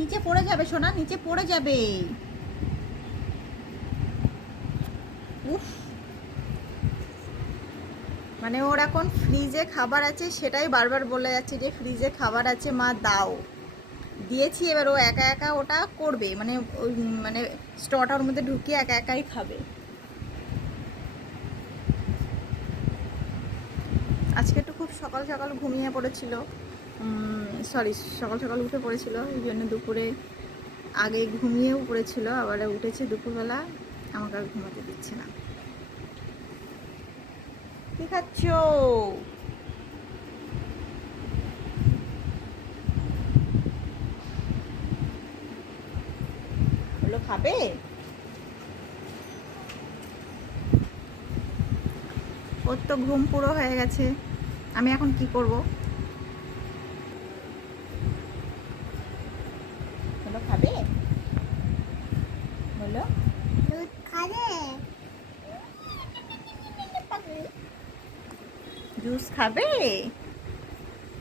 নিচে পড়ে যাবে সোনা, নিচে পড়ে যাবে। উফ, মানে ওর এখন ফ্রিজে খাবার আছে, সেটাই বারবার বলে যাচ্ছে যে ফ্রিজে খাবার আছে মা দাও। দিয়েছি, এবার ও একা একা ওটা করবে, মানে ওই মানে স্টটার মধ্যে ঢুকিয়ে একা একাই খাবে। আজকে একটু খুব সকাল সকাল ঘুমিয়ে পড়েছিল, সরি সকাল সকাল উঠে পড়েছিল, এই জন্য দুপুরে আগে ঘুমিয়েও পড়েছিল, আবার উঠেছে দুপুরবেলা, আমাকে আর ঘুমাতে দিচ্ছে না। কি খাচ্ছ? হলো খাবে? ওর তো ঘুম পুরো হয়ে গেছে, আমি এখন কি করব? হলো খাবে? হলো দুধ খাবে? জুস খাবে?